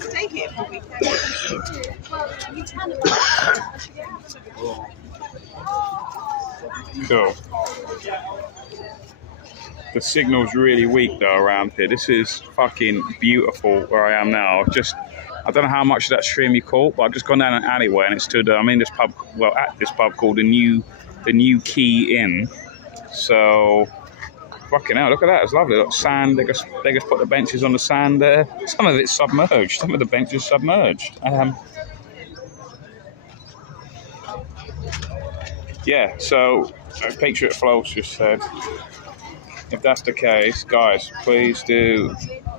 Stay here for a weekend. Cool. The signal's really weak though around here. This is fucking beautiful where I am now. I don't know how much of that stream you caught, but I've just gone down an alleyway and it stood. I'm in this pub, well, at this pub called the New Key Inn. So, fucking hell, look at that. It's lovely. Look, sand. They just put the benches on the sand there. Some of it's submerged. Some of the benches submerged. Yeah. So, Patriot Flows just said, if that's the case, guys, please do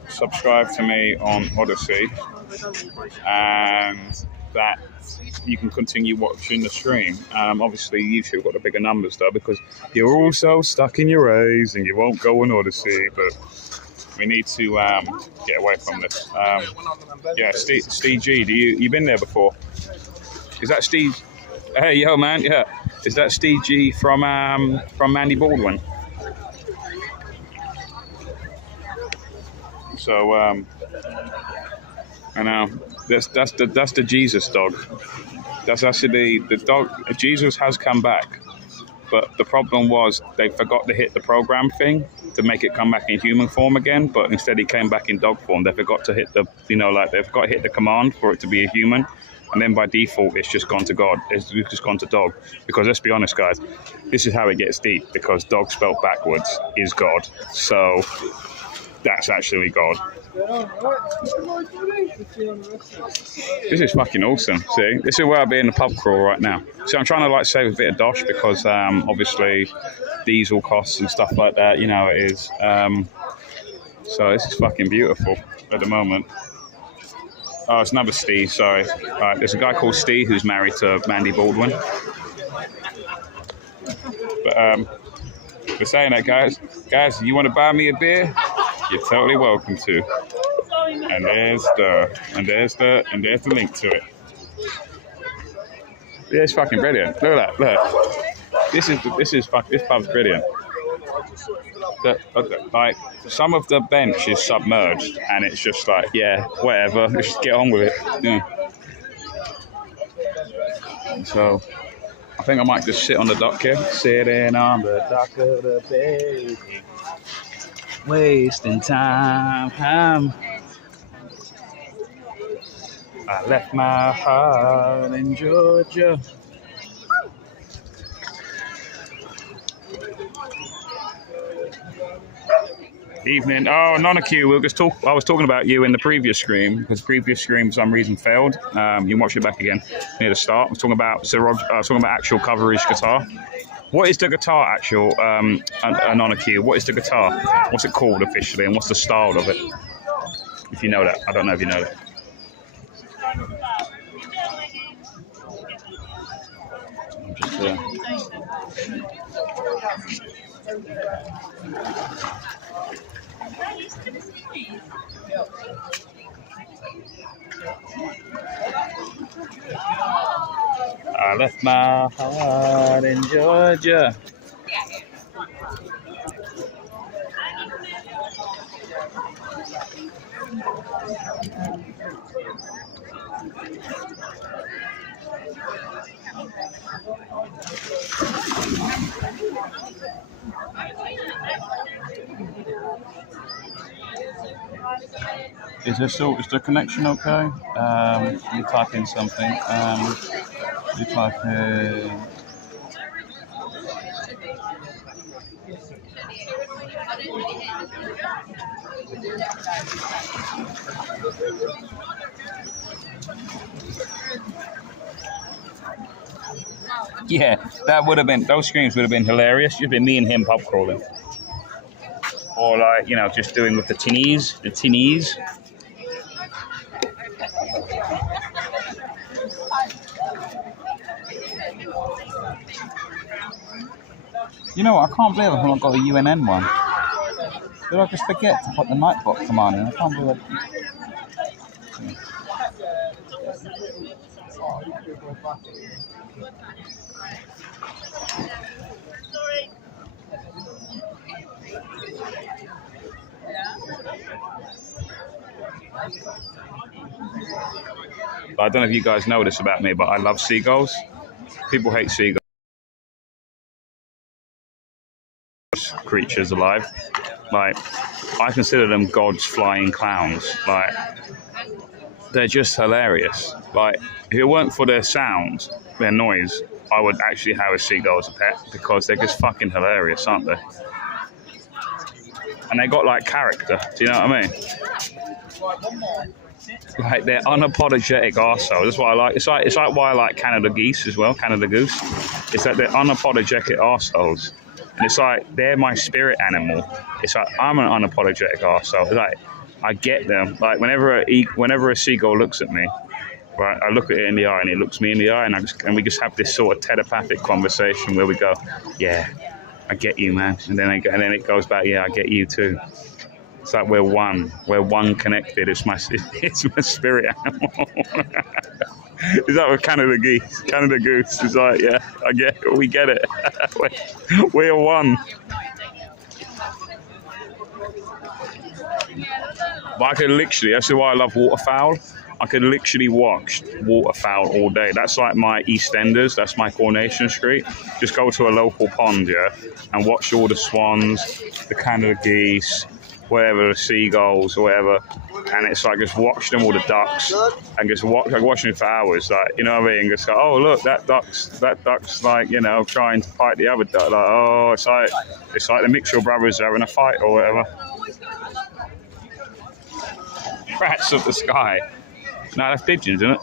subscribe to me on Odyssey, and that you can continue watching the stream. Obviously, YouTube got the bigger numbers though, because you're also stuck in your A's and you won't go on Odyssey. But we need to get away from this. Yeah, Steve G, you been there before? Is that Steve? Hey, yo, man. Yeah, is that Steve G from Mandy Baldwin? So I know that's the Jesus dog. That's actually the dog. Jesus has come back, but the problem was they forgot to hit the program thing to make it come back in human form again. But instead, he came back in dog form. They forgot to hit the, they forgot to hit the command for it to be a human, and then by default, it's just gone to God. It's just gone to dog. Because let's be honest, guys, this is how it gets deep. Because dog spelled backwards is God. So that's actually God. This is fucking awesome. See, this is where I'll be in the pub crawl right now. So I'm trying to save a bit of dosh because obviously diesel costs and stuff like that. You know it is. So this is fucking beautiful at the moment. Oh, it's another Steve. Sorry. Right, there's a guy called Steve who's married to Mandy Baldwin. But for saying that, guys, you want to buy me a beer? You're totally welcome to. And there's the link to it. Yeah, it's fucking brilliant. Look at that. Look. This pub's brilliant. Like some of the bench is submerged, and it's just like, yeah, whatever. Let's just get on with it. Yeah. So I think I might just sit on the dock here. Sitting on the dock of the bay, wasting time. I left my heart in Georgia. Evening. Oh, Nonacue, I was talking about you in the previous stream, because the previous stream for some reason failed. You can watch it back again near the start. I was talking about actual coverage guitar. What is the guitar actual, Nonacue? What is the guitar? What's it called officially, and what's the style of it? If you know that. I don't know if you know that. I'm just I left my heart in Georgia. Is the connection okay? Let me type in something. Let me type in. Yeah, those streams would have been hilarious. You'd been me and him pub crawling. Or just doing with the tinnies. You know what? I can't believe I've not got a UNN one. Did I just forget to put the Nightbot command in? I can't believe I don't know if you guys know this about me, but I love seagulls. People hate seagulls. Creatures alive. Like, I consider them God's flying clowns. Like, they're just hilarious. Like, if it weren't for their sound, their noise, I would actually have a seagull as a pet because they're just fucking hilarious, aren't they? And they got like character. Do you know what I mean? Like, they're unapologetic arseholes. That's what I like. It's like why I like Canada geese as well. Canada goose. It's that they're unapologetic arseholes. And it's like they're my spirit animal. It's like I'm an unapologetic arsehole. Like, I get them. Like, whenever a seagull looks at me, right, I look at it in the eye and it looks me in the eye, and we just have this sort of telepathic conversation where we go, yeah, I get you, man. And then it goes back, yeah, I get you too. It's like we're one connected. It's my spirit animal. Is that with Canada geese? Canada goose is like, yeah, we get it. We're one. But I could literally, that's why I love waterfowl. I could literally watch waterfowl all day. That's like my EastEnders. That's my Coronation Street. Just go to a local pond, yeah, and watch all the swans, the Canada geese, whatever, the seagulls or whatever. And it's like just watch them, all the ducks, and just watching them for hours. Like, you know what I mean? Just go, oh look, that duck's like, you know, trying to fight the other duck. Like, oh, it's like the Mitchell brothers having a fight or whatever. Rats of the sky. No, that's pigeons, isn't it?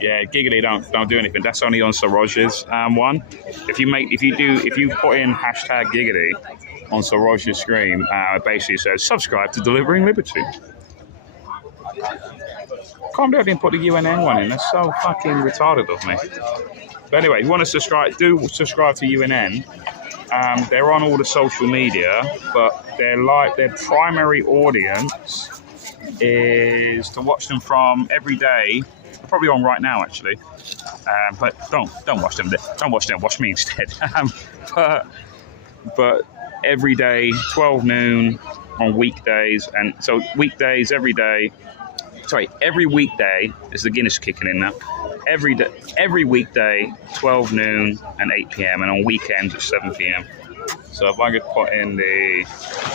Yeah, Giggly don't do anything. That's only on Sir Roger's one. If you put in hashtag Giggly on Sir Roger's screen, it basically says subscribe to Delivering Liberty. Can't believe I didn't put the UNN one in. That's so fucking retarded of me. But anyway, if you want to subscribe, do subscribe to UNN. They're on all the social media, but their primary audience is to watch them from every day. They're probably on right now, actually. But don't watch them. Don't watch them. Watch me instead. But every day, 12 noon on weekdays, and so weekdays every day. Sorry, every weekday is the Guinness kicking in now. Every weekday, 12 noon and 8 p.m. and on weekends at 7 p.m. So if I could put in the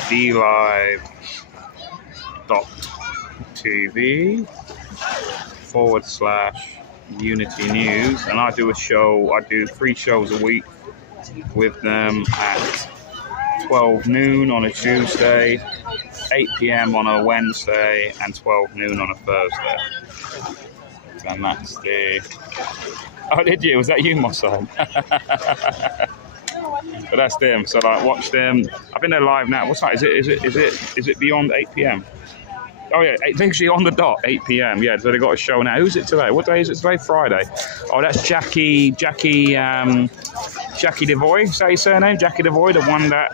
dlive.tv/Unity News, and I do 3 shows a week with them at 12 noon on a Tuesday, 8 p.m. on a Wednesday, and 12 noon on a Thursday. And that's the... Oh, did you? Was that you, Mossad? But that's them. So, like, watch them. I think they're live now. What's that? Is it beyond 8 p.m.? Oh, yeah. It's actually on the dot, 8 p.m. Yeah, so they got a show now. Who's it today? What day is it today? Friday. Oh, that's Jackie Devoy. Is that his surname? Jackie Devoy, the one that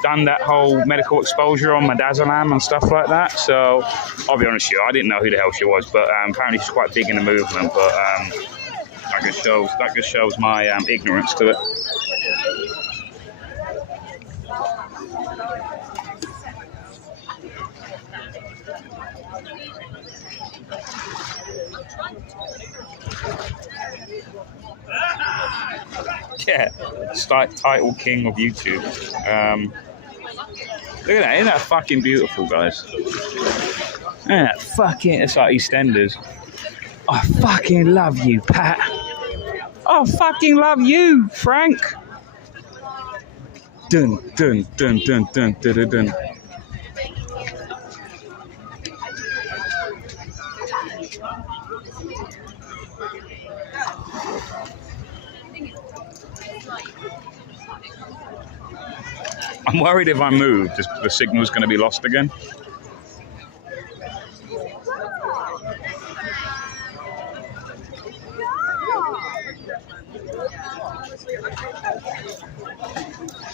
done that whole medical exposure on Midazolam and stuff like that. So I'll be honest with you, I didn't know who the hell she was, but apparently she's quite big in the movement. But that just shows my ignorance to it. Yeah, title king of YouTube. Look at that, isn't that fucking beautiful, guys? Isn't that fucking, it's like EastEnders. I fucking love you, Pat. I fucking love you, Frank. Dun, dun, dun, dun, dun, dun, dun, dun. I'm worried if I move, the signal's going to be lost again.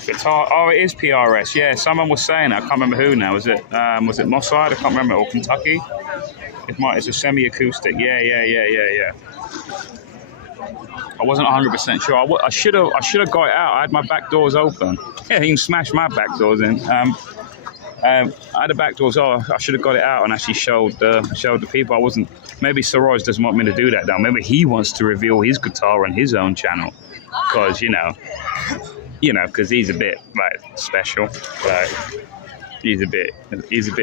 Guitar. Oh, it is PRS. Yeah, someone was saying it. I can't remember who now. Was it Moss Side? I can't remember. Or Kentucky. It's a semi-acoustic. Yeah. I wasn't 100% sure. I should have got it out. I had my back doors open. Yeah, you can smash my back doors in. I had the back doors. Oh, I should have got it out and actually showed the people. I wasn't. Maybe Sir Royce doesn't want me to do that now. Maybe he wants to reveal his guitar on his own channel, because because he's a bit like special. Like he's a bit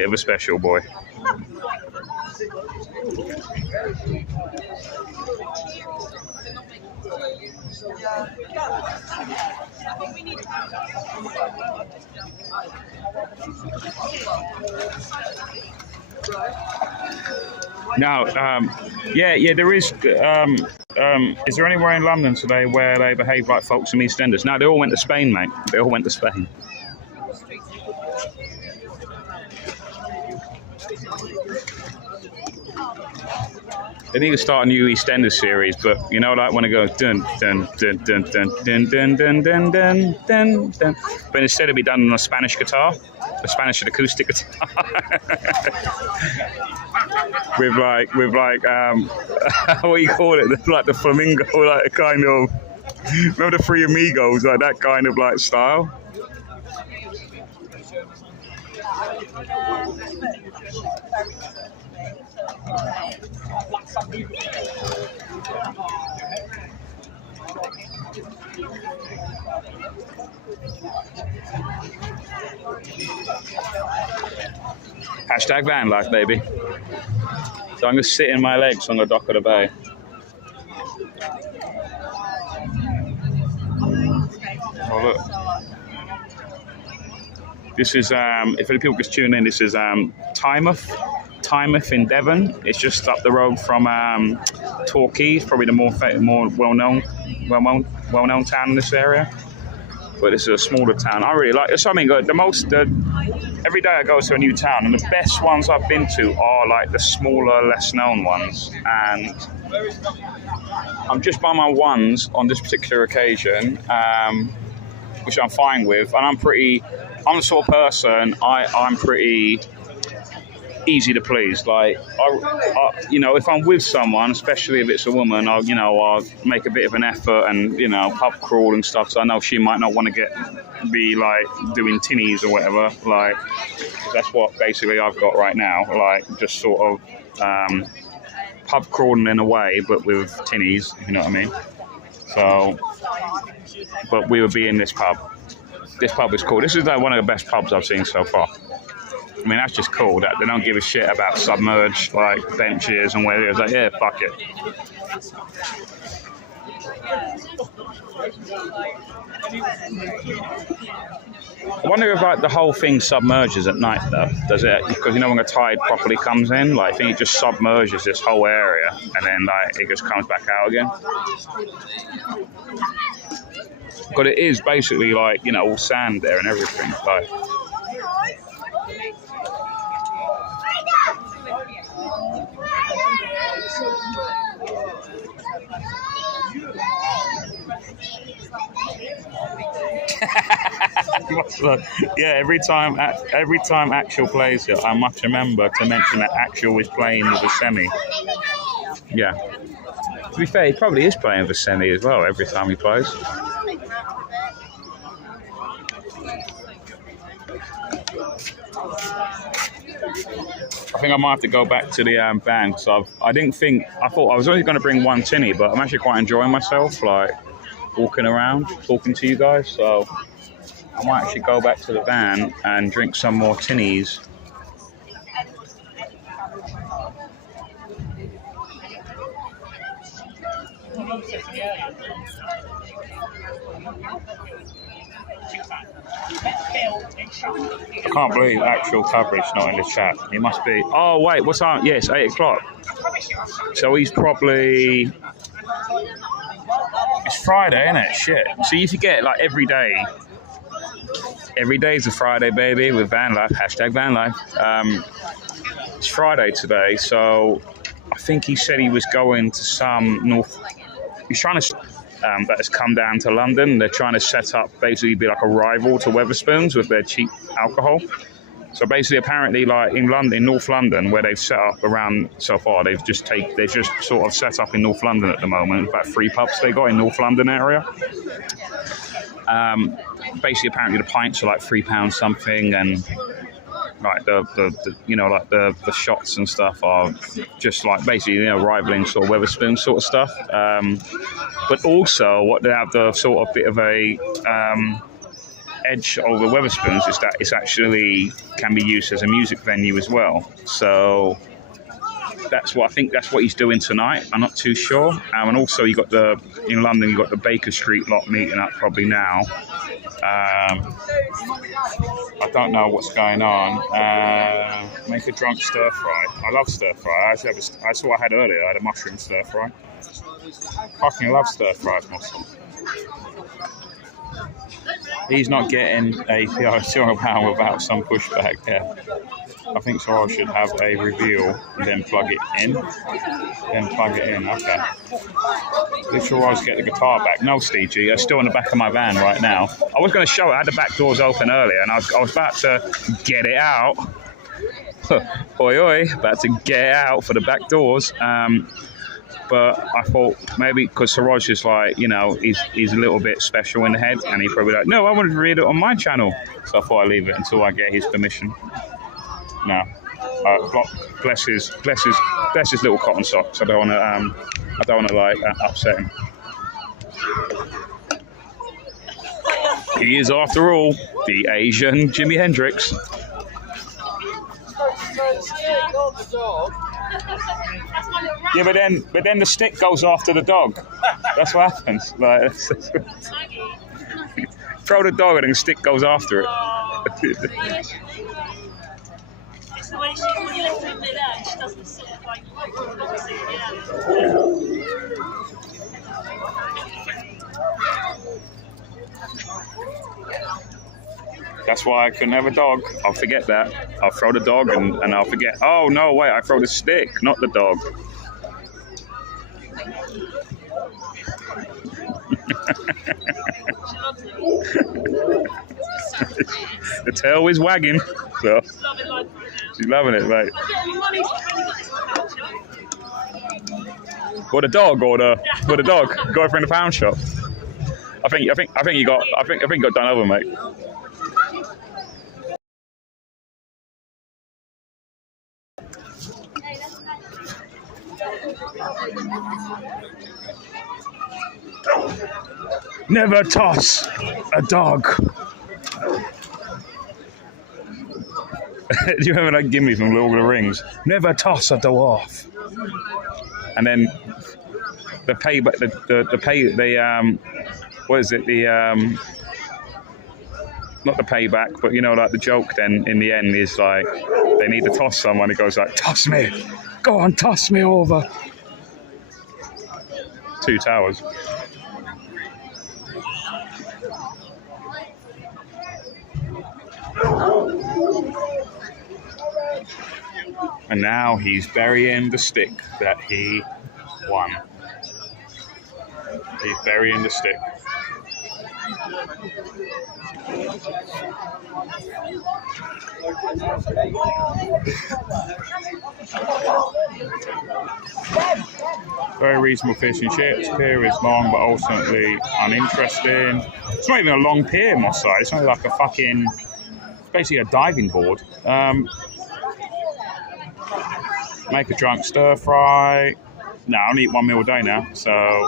of a special boy. Now, there is. Is there anywhere in London today where they behave like folks from EastEnders? No, they all went to Spain, mate. They all went to Spain. They need to start a new EastEnders series, but like when it goes dun dun dun dun dun dun dun dun dun dun dun dun, but instead it'd be done on a Spanish guitar, a Spanish acoustic guitar, with like what do you call it? Like the flamingo, like a kind of, remember the Three Amigos, like that kind of like style. Hashtag van life, baby. So I'm just sitting my legs on the dock of the bay. Oh, look. This is, if any people just tune in, this is Teignmouth in Devon. It's just up the road from Torquay, probably the more well-known town in this area. But this is a smaller town. I really like it. It's something good. Every day I go to a new town, and the best ones I've been to are like the smaller, less known ones. And I'm just by my ones on this particular occasion, which I'm fine with. And I'm the sort of person, I'm pretty easy to please. Like, if I'm with someone, especially if it's a woman, I'll make a bit of an effort and, pub crawl and stuff. So I know she might not want to be like doing tinnies or whatever. Like, that's what basically I've got right now. Like, just sort of pub crawling in a way, but with tinnies, if you know what I mean. So, but we would be in this pub. This pub is cool. This is like one of the best pubs I've seen so far. I mean, that's just cool that they don't give a shit about submerged like benches and where it's like, yeah, fuck it. I wonder if like the whole thing submerges at night though. Does it? Because when a tide properly comes in, like I think it just submerges this whole area and then like it just comes back out again. But it is basically like all sand there and everything. Like. Yeah, every time Actual plays it, I must remember to mention that Actual is playing with a semi. Yeah. To be fair, he probably is playing with a semi as well every time he plays. I think I might have to go back to the band. So I thought I was only going to bring one tinny, but I'm actually quite enjoying myself, like walking around, talking to you guys. So I might actually go back to the van and drink some more tinnies. I can't believe Actual coverage not in the chat. He must be. Oh wait, what time? Yes, 8 o'clock. So he's probably. It's Friday, isn't it? Shit. So you forget like every day. Every day is a Friday, baby, with van life. Hashtag van life. It's Friday today, so I think he said he was going to some north. He's trying to. That has come down to London. They're trying to set up, basically be like a rival to Wetherspoons with their cheap alcohol. So basically, apparently, like in London, in North London, where they've set up around so far, they've just sort of set up in North London at the moment. About 3 pubs they got in North London area. Basically, apparently, the pints are like £3 something, and like the shots and stuff are just like basically rivaling sort of Wetherspoons sort of stuff. But also, what they have the sort of bit of a edge over Wetherspoons is that it's actually can be used as a music venue as well. So that's what he's doing tonight. I'm not too sure. And also in London you got the Baker Street lot meeting up probably now. I don't know what's going on. Make a drunk stir fry. I love stir fry. That's what I had earlier. I had a mushroom stir fry. Fucking love stir fries, muscle. He's not getting a £200 without some pushback. Yeah. I think so. I should have a reveal and then plug it in. Okay. Literal Rose get the guitar back. No, Steve G. It's still in the back of my van right now. I was going to show it. I had the back doors open earlier and I was about to get it out. Oi, oi. About to get it out for the back doors. But I thought maybe because Siraj is like, he's a little bit special in the head, and he probably like, no, I wanted to read it on my channel. So I thought I'd leave it until I get his permission. No, bless his little cotton socks. I don't want to upset him. He is, after all, the Asian Jimi Hendrix. Yeah, but then the stick goes after the dog. That's what happens. Like, throw the dog and the stick goes after it. That's why I couldn't have a dog. I'll forget that. I'll throw the dog and I'll forget. Oh, no, wait, I throw the stick, not the dog. The tail is wagging, so she's loving it, mate. What, a dog or the dog? Go for in the pound shop. I think you got done over, mate. Never toss a dog. Do you remember that gimme from Lord of the Rings? Never toss a dwarf. And then the what is it? Not the payback, but like the joke then in the end is like they need to toss someone. It goes like, toss me. Go on, toss me over. 2 towers. And now he's burying the stick that he won. He's burying the stick. Very reasonable fish and chips. Pier is long, but ultimately uninteresting. It's not even a long pier, Moss side. It's only like a fucking, basically a diving board. Make a drunk stir fry. No, I only eat 1 meal a day now, so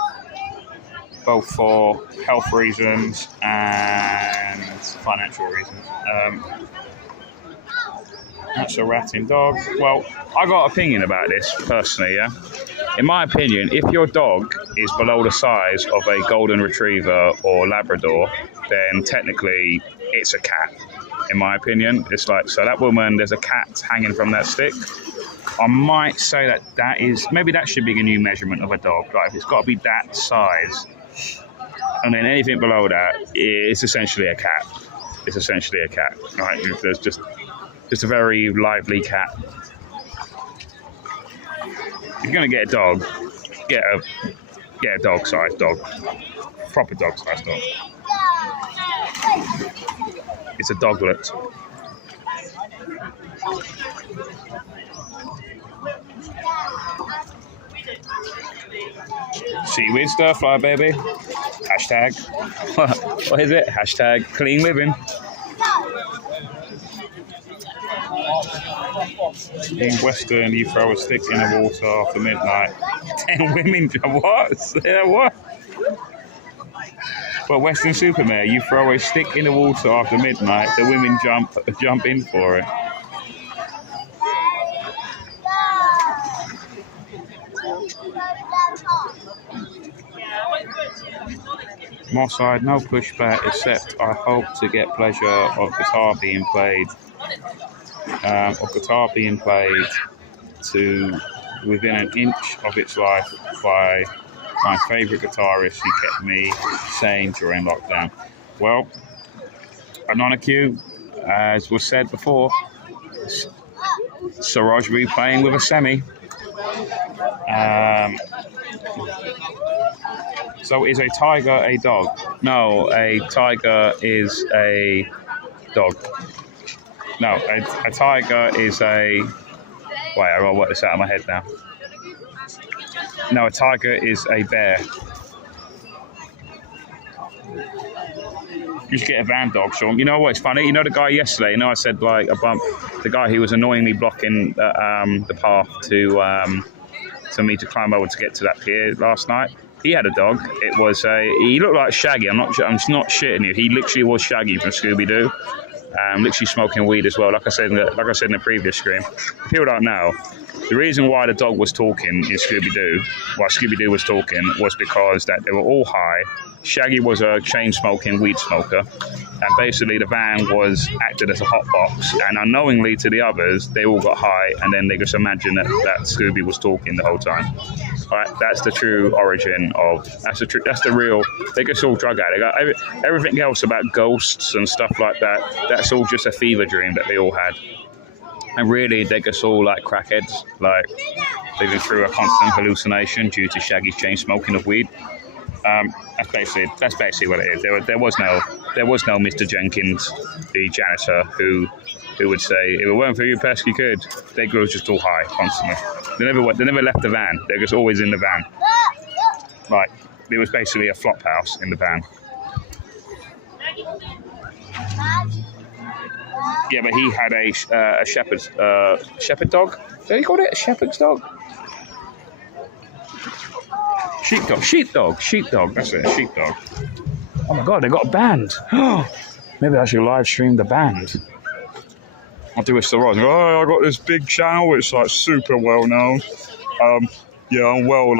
both for health reasons and financial reasons. That's a ratting dog. Well, I got an opinion about this personally, yeah? In my opinion, if your dog is below the size of a golden retriever or Labrador, then technically it's a cat, in my opinion. It's like, so that woman, there's a cat hanging from that stick. I might say that is, maybe that should be a new measurement of a dog. Like, it's got to be that size. And then anything below that is essentially a cat. It's essentially a cat, right? There's just a very lively cat. If you're gonna get a dog, get a dog-sized dog, proper dog-sized dog. It's a doglet. Seaweed stir fry, baby. Hashtag. What is it? Hashtag clean living. In Western, you throw a stick in the water after midnight. 10 women jump. What? Yeah, what? Well, Western Supermare, you throw a stick in the water after midnight. The women jump in for it. Moss side, no pushback, except I hope to get pleasure of guitar being played. To within an inch of its life by my favourite guitarist who kept me sane during lockdown. Well, Anonacue, as was said before, Siraj will be playing with a semi. So is a tiger a dog? No, a tiger is a dog. No, a tiger is a... Wait, I've got to work this out in my head now. No, a tiger is a bear. You should get a van dog, Sean. You know what's funny? You know the guy yesterday, you know I said like a bump, the guy who was annoyingly blocking the path to me to climb over to get to that pier last night? He had a dog. It was he looked like Shaggy. I'm not shitting you. He literally was Shaggy from Scooby-Doo. Literally smoking weed as well. Like I said in the previous stream. People don't know. The reason why the dog was talking in Scooby-Doo, while Scooby-Doo was talking, was because that they were all high. Shaggy was a chain-smoking weed smoker, and basically the van acted as a hot box, and unknowingly to the others, they all got high, and then they just imagined that Scooby was talking the whole time. Right, that's the true origin of, that's the real, they just all drug addict. Everything else about ghosts and stuff like that, that's all just a fever dream that they all had. And really, they're just all like crackheads, like they've been through a constant hallucination due to Shaggy's chain smoking of weed. That's basically what it is. There was no Mr. Jenkins, the janitor, who would say, if it weren't for you pesky kid, they were just all high constantly. They never left the van. They're just always in the van. Like it was basically a flop house in the van. Yeah, but he had a shepherd dog. Did he call it a shepherd's dog? Sheepdog. That's it, a sheepdog. Oh my God, they got a band. Maybe I should live stream the band. I'll do a story. Oh, I got this big channel. It's like super well known. Yeah, I'm well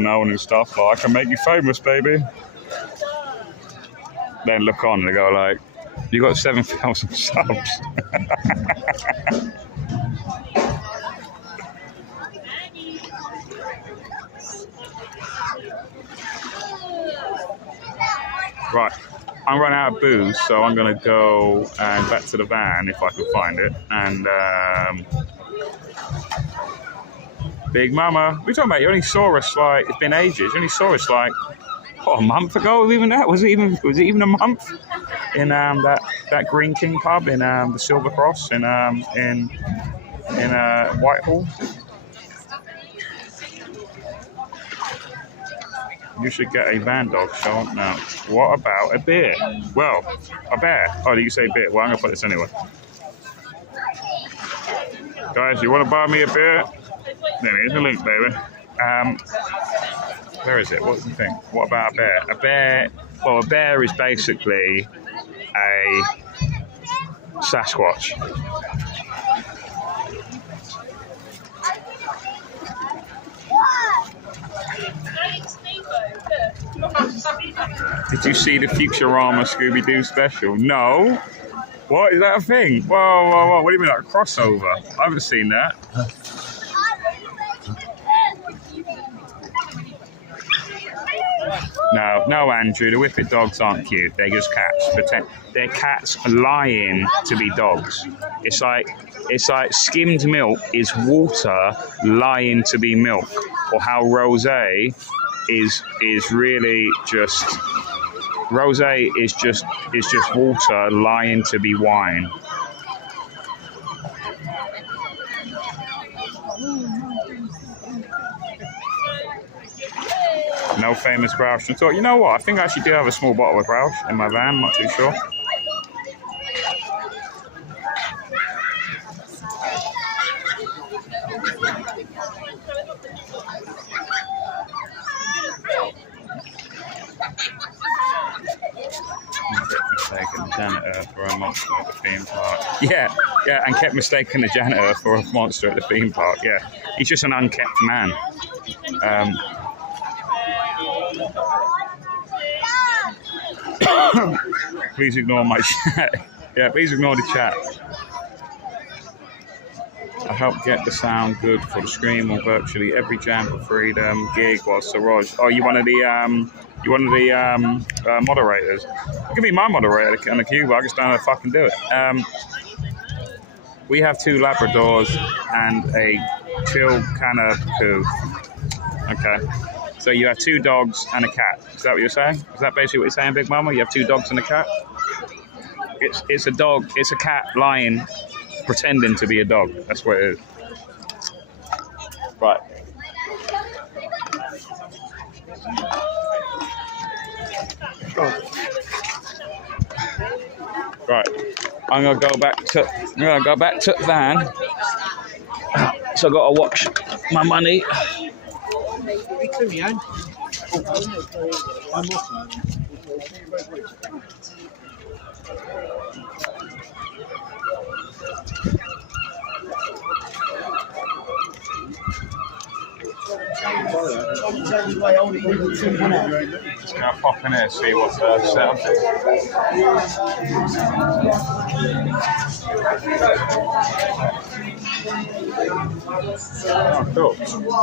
known and stuff. Like, I can make you famous, baby. Then look on and they go like, you got 7,000 subs. Right, I'm running out of booze, so I'm going to go and back to the van if I can find it. And Big Mama, what are you talking about? You only saw us like, it's been ages. You only saw us like, what, a month ago? Even that? Was it even a month? In that Green King pub in the Silver Cross in Whitehall. You should get a van dog, Sean. Now, what about a beer? Well, a bear. Oh, did you say beer? Well, I'm going to put this anyway. Guys, you want to buy me a beer? Here's the link, baby. Where is it? What's the thing? What about a bear? A bear is basically a Sasquatch. Did you see the Futurama Scooby-Doo special? No. What? Is that a thing? Whoa. What do you mean, like a crossover? I haven't seen that. No, Andrew. The Whippet dogs aren't cute. They're just cats. They're cats lying to be dogs. It's like skimmed milk is water lying to be milk, or how rosé is really just rosé is just water lying to be wine. No famous Grouch at all. You know what? I think I actually do have a small bottle of Grouch in my van. Not too sure. Mistaken janitor for a monster at the theme park. Yeah, and kept mistaking the janitor for a monster at the theme park. Yeah, he's just an unkept man. Please ignore my chat. Yeah, please ignore the chat. I helped get the sound good for the stream on virtually every Jam for Freedom gig while Siraj. Oh, you one of the moderators? Give me my moderator on the queue, but I just don't know if I can do it. We have 2 Labradors and a chill Canapoo. Okay. So you have 2 dogs and a cat. Is that what you're saying? Is that basically what you're saying, Big Mama? You have 2 dogs and a cat? It's a dog. It's a cat lying, pretending to be a dog. That's what it is. Right. Right. I'm gonna go back to the van. So I gotta watch my money. Just gonna pop in here, see what's set up. Oh, cool.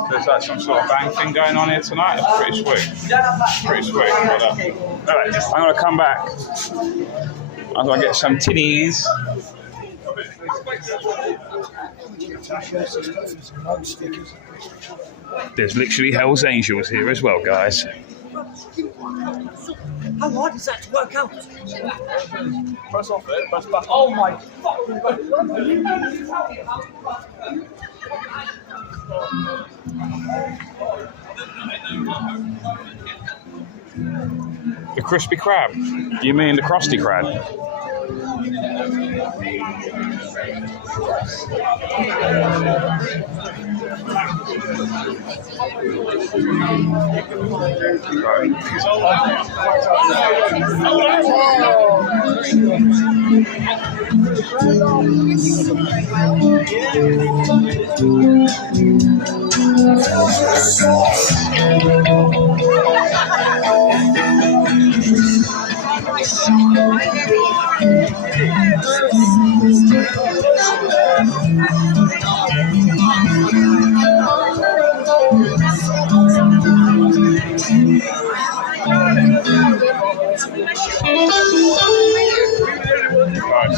There's like some sort of bang thing going on here tonight. That's pretty sweet. Pretty sweet. Alright, I'm gonna come back. I'm gonna get some tinnies. There's literally Hell's Angels here as well, guys. How hard is that to work out? Press off it, press back. Oh my fucking God. The crispy crab? You mean the crusty crab?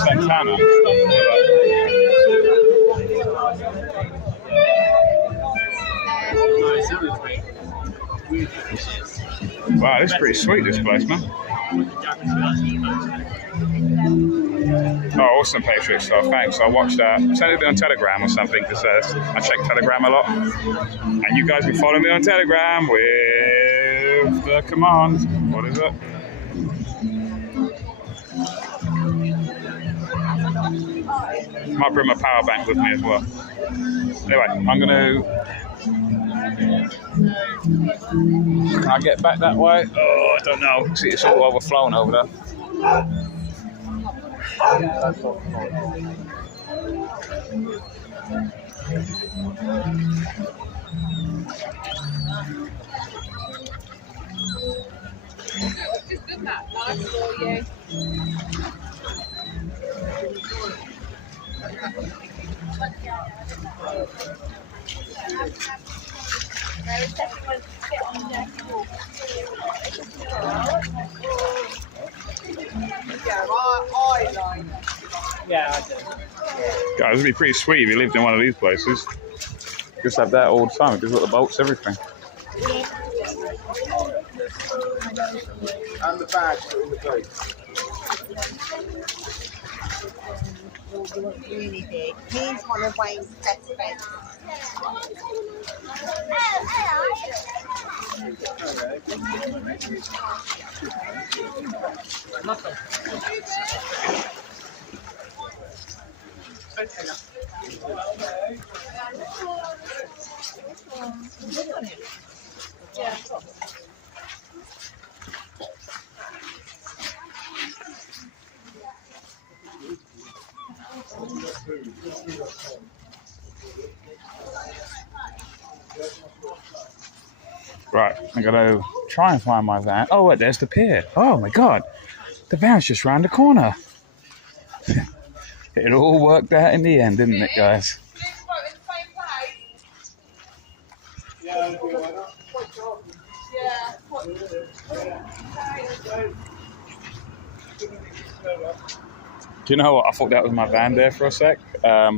Santana. Wow, this is pretty sweet, this place, man. Oh, awesome Patriots stuff, thanks. I watched that. Send it on Telegram or something, because I check Telegram a lot. And you guys can follow me on Telegram with the command. What is it? Might bring my power bank with me as well. Anyway, I'm going to... Can I get back that way? Oh, I don't know. See, it's all overflowing over there. Just done that nice for you. There is definitely one to sit on the Yeah, I do. Guys, it'd be pretty sweet if you lived in one of these places. Just have that all the time. Just got the bolts, everything. And the bags are in the plate. Really big. He's one of Wayne's best friends. Right, I'm gonna try and find my van. Oh, wait, there's the pier. Oh my god, the van's just round the corner. It all worked out in the end, didn't it, guys? Do you know what? I thought that was my van there for a sec. I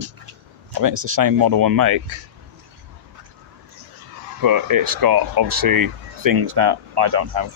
think it's the same model and make, but it's got obviously things that I don't have.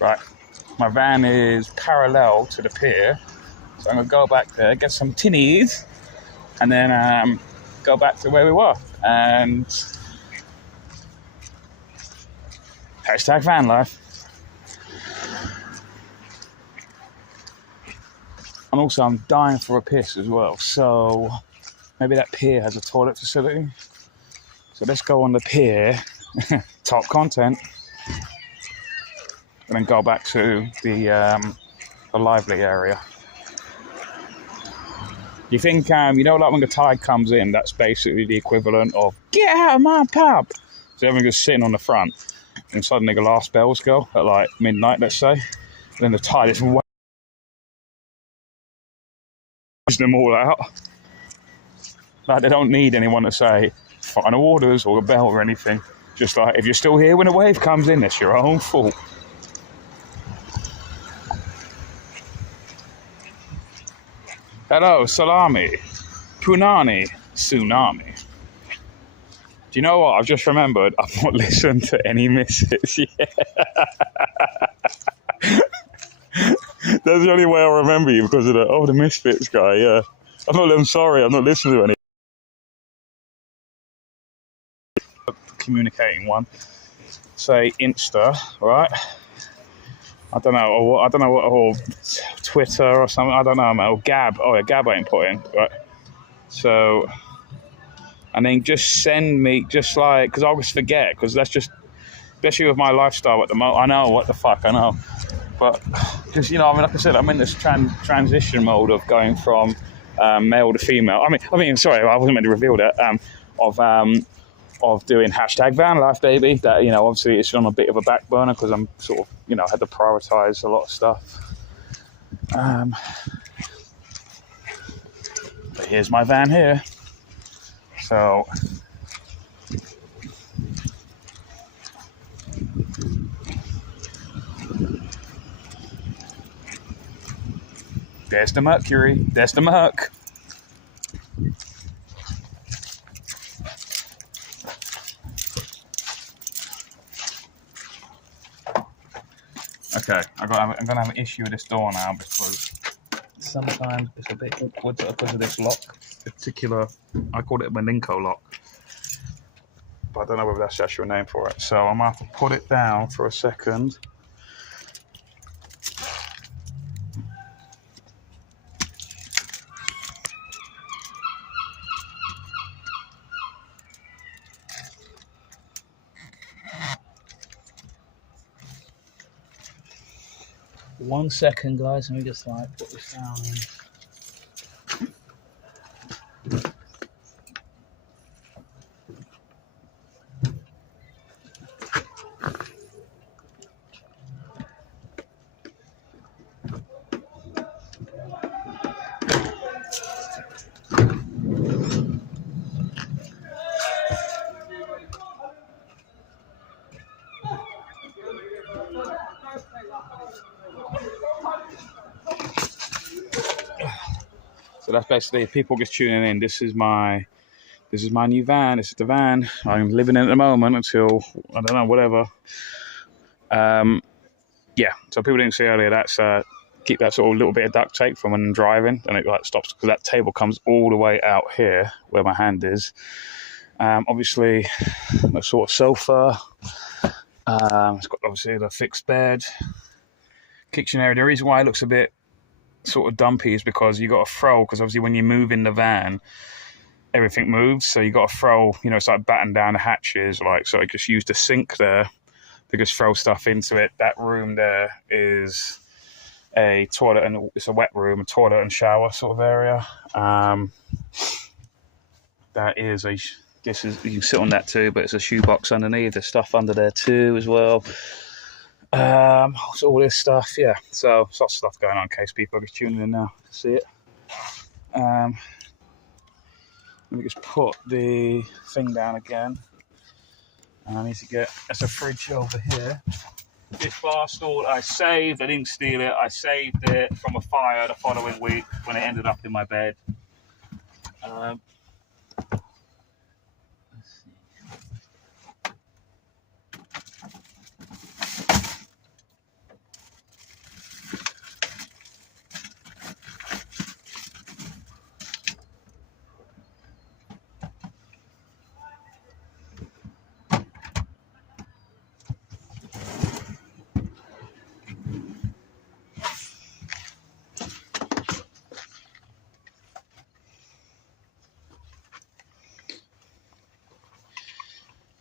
Right, my van is parallel to the pier, so I'm gonna go back there, get some tinnies, and then go back to where we were. And hashtag van life. And also, I'm dying for a piss as well, so maybe that pier has a toilet facility. So let's go on the pier, top content, and then go back to the lively area. You think, you know, like when the tide comes in, that's basically the equivalent of, get out of my pub. So everyone just sitting on the front, and suddenly the last bells go at like midnight, let's say. And then the tide is them all out. Like, they don't need anyone to say final orders or a bell or anything. Just like, if you're still here when a wave comes in, it's your own fault. Hello, salami, punani, tsunami. Do you know what? I've just remembered I've not listened to any Misfits yet. That's the only way I remember you, because of the Misfits guy, yeah. I'm sorry, I'm not listening to any. Communicating one. Say Insta, right? I don't know, or Twitter or something, I don't know, man, or Gab. Oh yeah, Gab ain't put in, right? So, and then just send me, just like, because I always forget, because that's just, especially with my lifestyle at the moment, I know, what the fuck, I know. But just, you know, I mean, like I said, I'm in this transition mode of going from male to female. I mean, sorry, I wasn't meant to reveal that, of doing hashtag van life, baby. That, you know, obviously it's on a bit of a back burner because I'm sort of, you know, had to prioritize a lot of stuff. But here's my van here. So there's the Mercury. There's the Merc. Okay, I'm gonna have an issue with this door now, because sometimes it's a bit awkward because of this lock. Particular, I call it a Maninko lock, but I don't know whether that's the actual name for it. So I'm gonna have to put it down for a second. 1 second, guys. Let me just like put this down. So that's basically, if people just tuning in, this is my new van. This is the van I'm living in at the moment until, I don't know, whatever. Yeah, so people didn't see earlier, that's keep that sort of little bit of duct tape from when I'm driving, and it like stops, because that table comes all the way out here where my hand is. Obviously, a sort of sofa. It's got obviously the fixed bed, kitchen area. The reason why it looks a bit sort of dumpy is because you got to throw, because obviously when you move in the van, everything moves, so you got to throw, you know, it's like batten down the hatches, like, so I just used a sink there to just throw stuff into it. That room there is a toilet, and it's a wet room, a toilet and shower sort of area. That is a, this is, you can sit on that too, but it's a shoebox underneath. There's stuff under there too as well. So all this stuff, yeah. So lots of stuff going on in case people are just tuning in now to see it. Let me just put the thing down again. And I need to get, there's a fridge over here. This bar stool I saved. I didn't steal it. I saved it from a fire the following week when it ended up in my bed.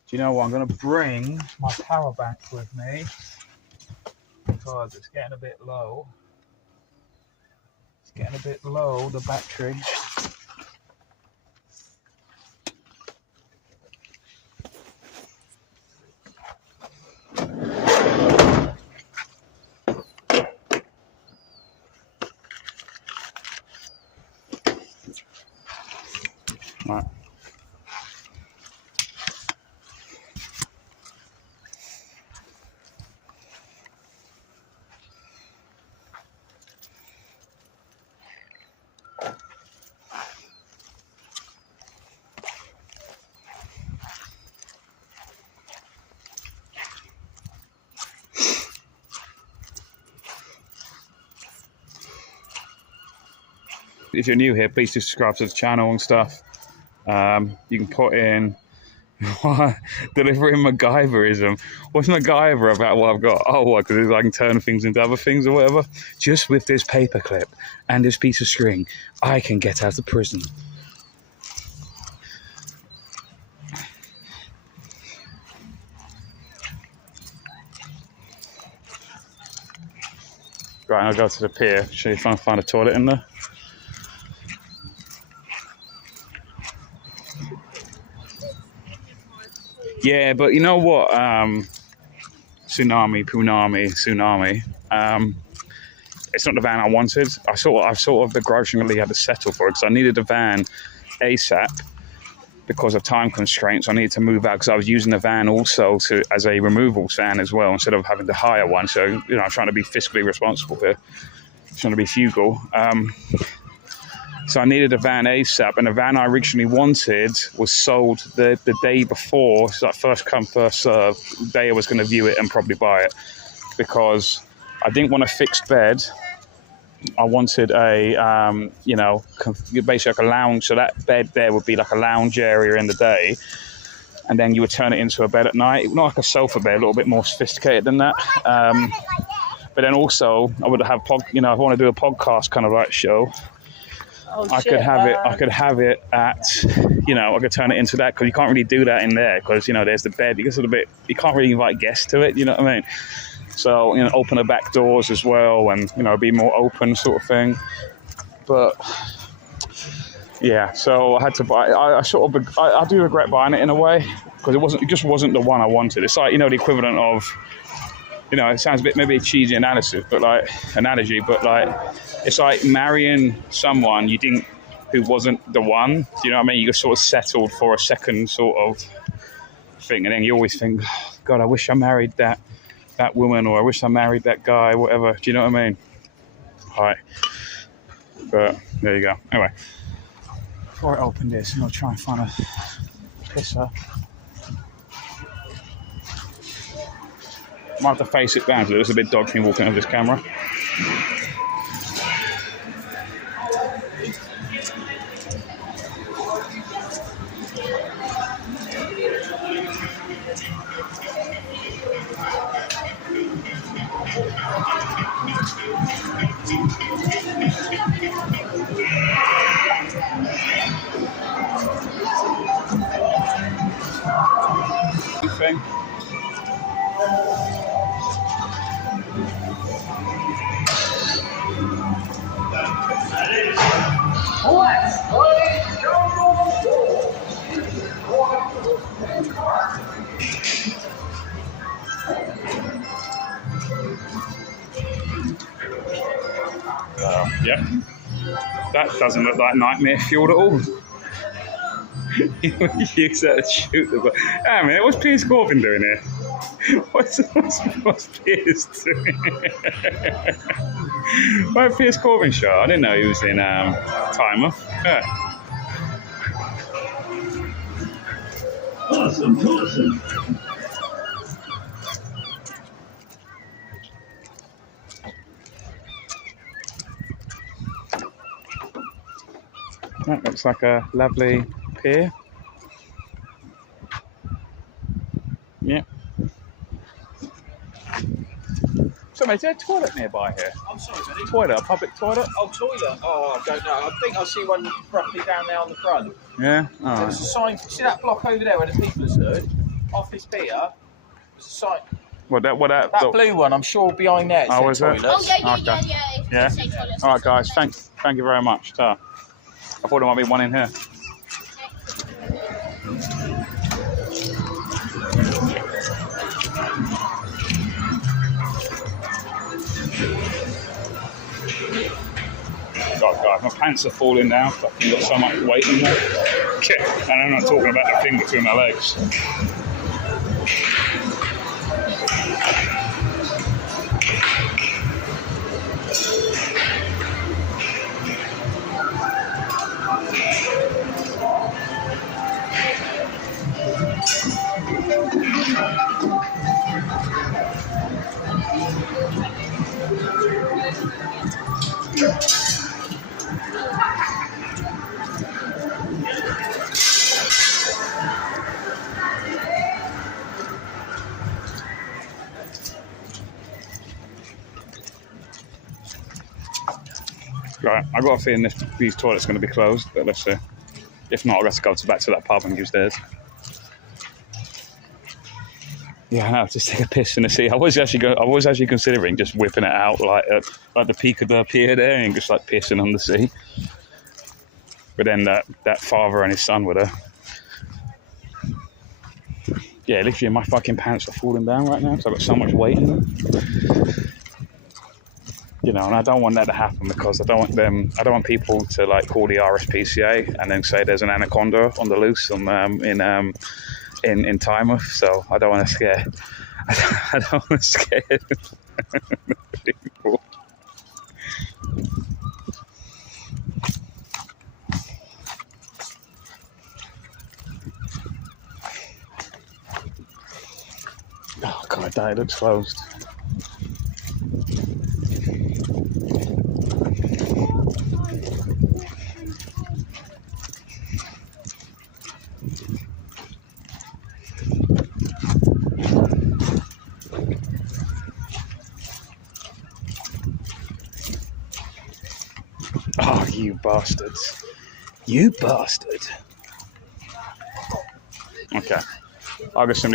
Do you know what? I'm going to bring my power bank with me because it's getting a bit low. It's getting a bit low, the battery. Right. If you're new here, please do subscribe to the channel and stuff. You can put in delivering MacGyverism. What's MacGyver about what I've got? Oh, what? Because I can turn things into other things or whatever. Just with this paperclip and this piece of string, I can get out of prison. Right, I'll go to the pier. Show you if I can find a toilet in there. Yeah, but you know what? Tsunami. It's not the van I wanted. I sort of begrudgingly had to settle for it because I needed a van ASAP because of time constraints. I needed to move out because I was using the van also as a removals van as well instead of having to hire one. So, you know, I'm trying to be fiscally responsible here. I'm trying to be frugal. So I needed a van ASAP, and the van I originally wanted was sold the day before. It's like first come, first serve. The day I was going to view it and probably buy it, because I didn't want a fixed bed. I wanted a, you know, basically like a lounge. So that bed there would be like a lounge area in the day, and then you would turn it into a bed at night. Not like a sofa bed, a little bit more sophisticated than that. But then also I would have, you know, if I want to do a podcast kind of like show. I could have it at, you know, I could turn it into that, because you can't really do that in there because, you know, there's the bed. It gets a little bit, you can't really invite guests to it, you know what I mean? So, you know, open the back doors as well and, you know, be more open sort of thing. But, yeah, so I had to buy, I do regret buying it in a way, because it just wasn't the one I wanted. It's like, you know, the equivalent of, you know, it sounds a bit, maybe a cheesy analogy, but like, it's like marrying someone you didn't, who wasn't the one, you know what I mean? You just sort of settled for a second sort of thing, and then you always think, oh, God, I wish I married that woman, or I wish I married that guy, whatever. Do you know what I mean? All right. But there you go. Anyway, before I open this, I'll try and find a pisser. Might have to face it down, so there's a bit dodgy walking over this camera. Thing. Yeah, that doesn't look like nightmare fuel at all. You use that to shoot the. Ah, man, what's Piers Corbin doing here? What's Piers doing? Why Piers Corbin show? I didn't know he was in Teignmouth. Yeah. Awesome. That looks like a lovely pier. Yeah. So, mate, is there a toilet nearby here? I'm sorry, buddy. Toilet, a public toilet? Oh, toilet? Oh, I don't know. I think I see one roughly down there on the front. Yeah? All right. There's a sign. See that block over there where the people are stood? Office pier. There's a sign. That blue one, I'm sure behind there. Oh, is it? Oh, yeah. Yeah? All right, guys. Thank you very much. I thought there might be one in here. God, guys, my pants are falling down. I've got so much weight in there. And I'm not talking about the thing between my legs. Right, I've got a feeling these toilets are going to be closed, but let's see. If not, I'll have to go back to that pub and use theirs. Yeah, no, just take a piss in the sea. I was actually considering just whipping it out like the peak of the pier there and just like pissing on the sea. But then that father and his son were there. Yeah, literally my fucking pants are falling down right now because I've got so much weight in them. You know, and I don't want that to happen because I don't want people to like call the RSPCA and then say there's an anaconda on the loose in Teignmouth. So I don't want to scare. I don't want to scare people. Oh God, that looks closed. Oh, you bastards. You bastard. Okay. I'll get some.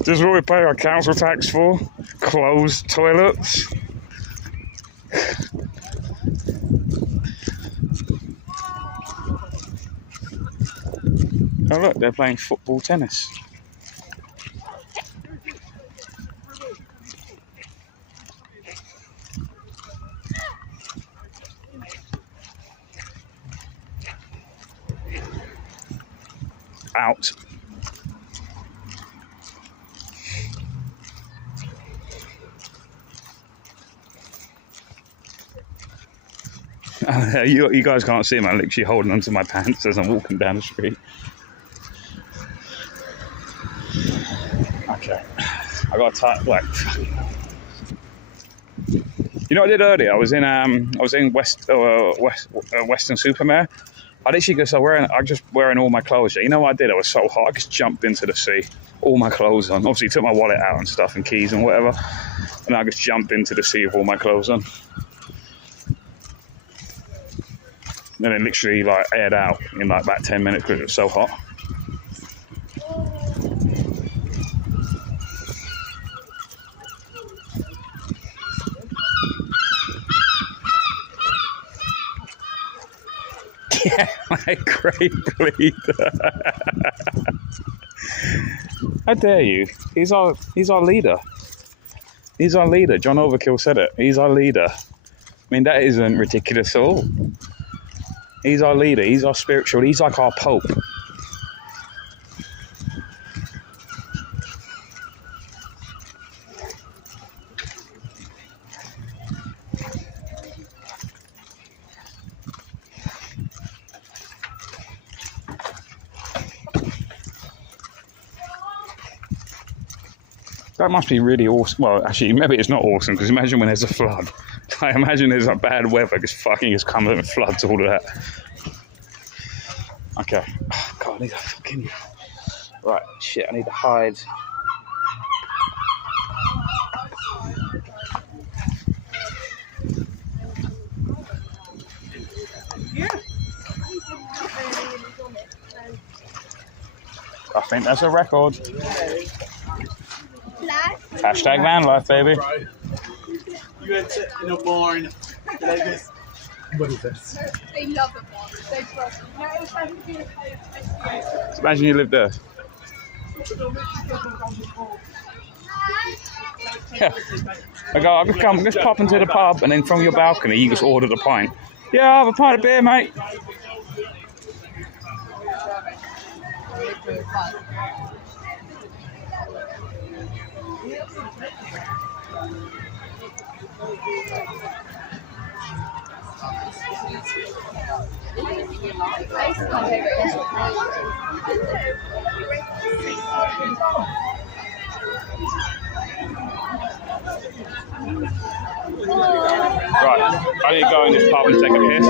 This is what we pay our council tax for? Closed toilets? Oh look, they're playing football tennis. Out. You guys can't see me. I'm literally holding onto my pants as I'm walking down the street. Okay, I got to like. You know what I did earlier? I was in Western Supermare. I literally just wearing all my clothes. You know what I did? I was so hot. I just jumped into the sea, all my clothes on. Obviously, took my wallet out and stuff and keys and whatever, and I just jumped into the sea with all my clothes on. And then literally like aired out in like about 10 minutes because it was so hot. Yeah, like great bleeder. How dare you? He's our leader. He's our leader. John Overkill said it. He's our leader. I mean, that isn't ridiculous at all. He's our leader. He's our spiritual. He's like our Pope. That must be really awesome. Well, actually, maybe it's not awesome because imagine when there's a flood. I imagine there's a bad weather because fucking just comes and floods all of that. Okay. Oh, God, I need to fucking. Right, shit, I need to hide. I think that's a record. Hashtag van life, baby. You had to in a barn like this. What is this? They love the barn. They trust me. So imagine you live there. Yeah. I'll just pop into the pub and then from your balcony you just order the pint. Yeah, I'll have a pint of beer, mate. Right, I need to go in this pub and take a piss.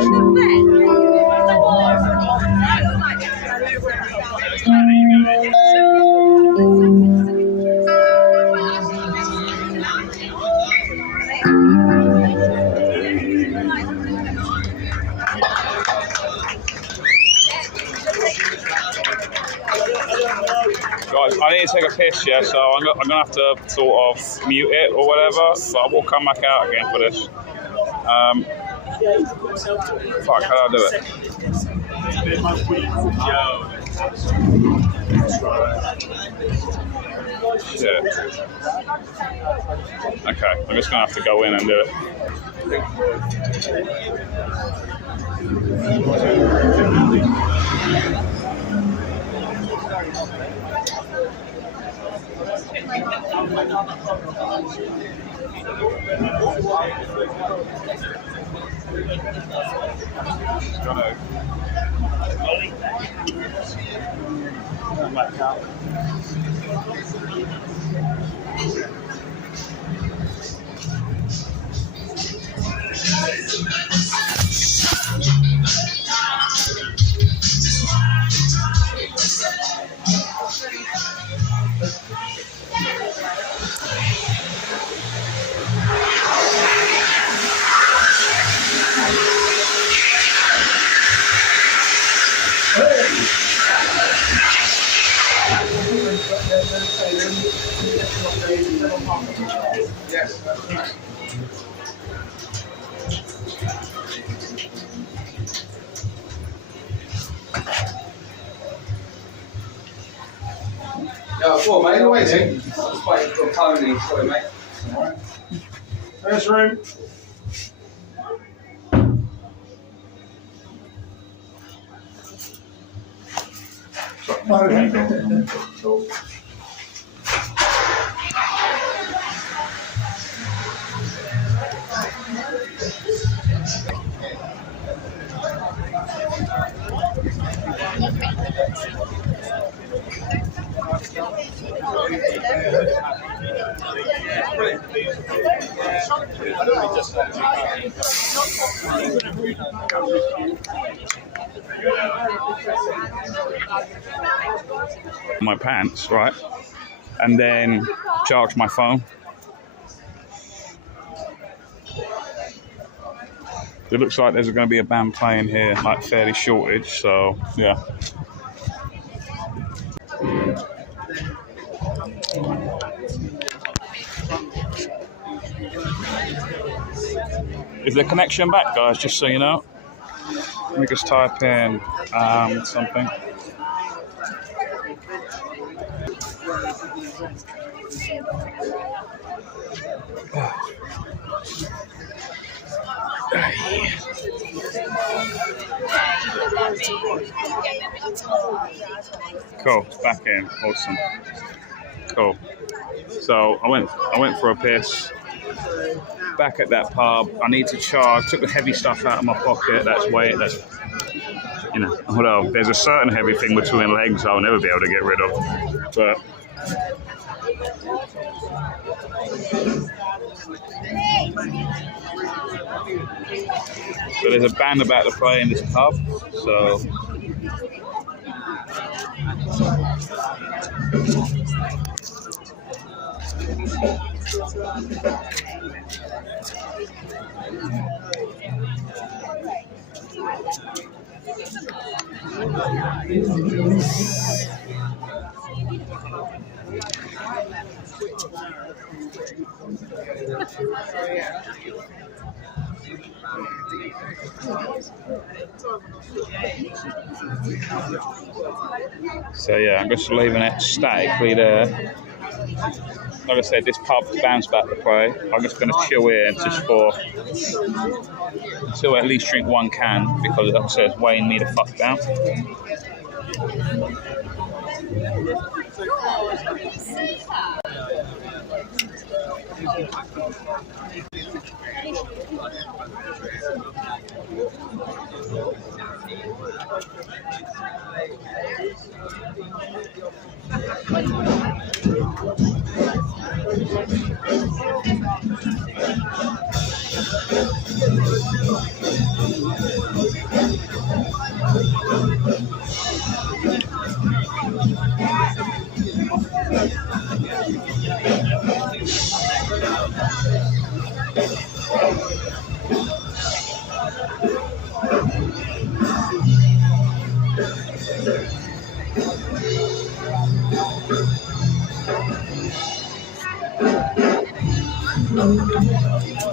Guys, I need to take a piss, yeah, so I'm going to have to sort of mute it or whatever, but I will come back out again for this. Fuck, how do I do it? Shit. Okay, I'm just going to have to go in and do it. Yeah, go on, mate. Away then. I'll just wait for a pony. Sorry, mate. Alright. First room. My pants, right? And then charge my phone. It looks like there's going to be a band playing here, like fairly shortage, so yeah. Is the connection back, guys? Just so you know. Let me just type in something. Cool, it's back in. Awesome. Cool. So I went for a piss. Back at that pub, I need to charge. Took the heavy stuff out of my pocket. That's weight. That's, you know. Although there's a certain heavy thing between legs I'll never be able to get rid of. But so there's a band about to play in this pub. So. So yeah, I'm just leaving it statically there. Like I said, this pub's band's about to play. I'm just going to chill here just for until I at least drink one can, because like I said, it's weighing me the fuck down.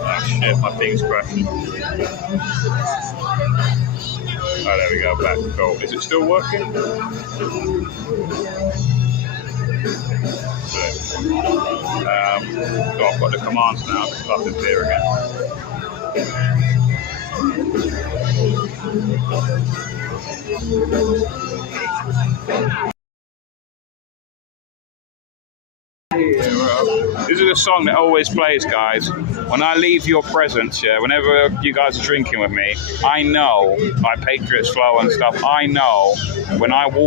Oh shit, my thing's crashing. Oh, there we go, back. Cool. Is it still working? So I've got the commands now to start the beer again. This is a song that always plays, guys. When I leave your presence, yeah, whenever you guys are drinking with me, I know, like Patriots Flow and stuff, I know when I walk